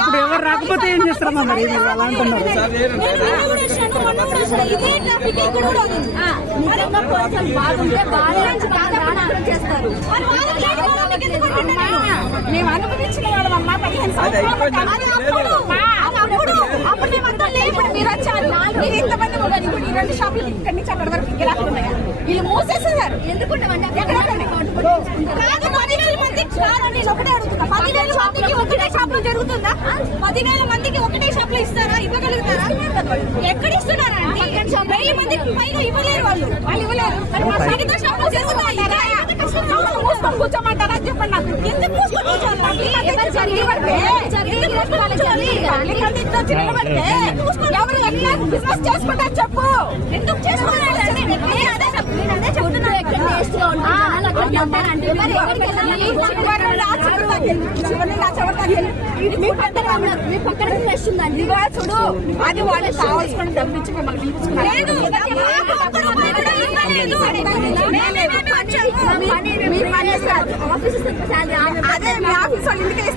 ఇప్పుడు ఎవరు రాకపోతే ఏం చేస్తారమ్మా మరి అలా అంటున్నారు చేస్తారు మేము పదిహేను అప్పుడు మేమంతా మీరు వచ్చారు మీరు ఇంతమంది ఇప్పుడు ఈ రెండు షాపులు ఇక్కడి నుంచి అక్కడి వరకు ఉన్నాయా వీళ్ళు మూసేసేసారు ఎక్కడ నేను ఒకటే అడుగుతున్నా పదివేల మందికి ఒకటే షాప్లో జరుగుతుందా పదివేల మందికి ఒకటే షాప్లో ఇస్తారా ఇవ్వగలుగుతారా ఎక్కడ ఇస్తున్నారా అండి వెయ్యి మందికి పైగా ఇవ్వలేరు వాళ్ళు వాళ్ళు ఇవ్వలేరు మిగతా షాప్లో మూసుకొని కూర్చోమంటారా చెప్పండి నాకు ఎందుకు మూసుకొని కూర్చోవాలి ఎవరు ఎట్లా బిజినెస్ చేసుకుంటారు చెప్పు ఎందుకు చేసుకుంటారు అదే చెప్పు చూడు అది వాళ్ళు కావాల్సిన మిమ్మల్ని మీ పని ఆఫీస్ శాలరీ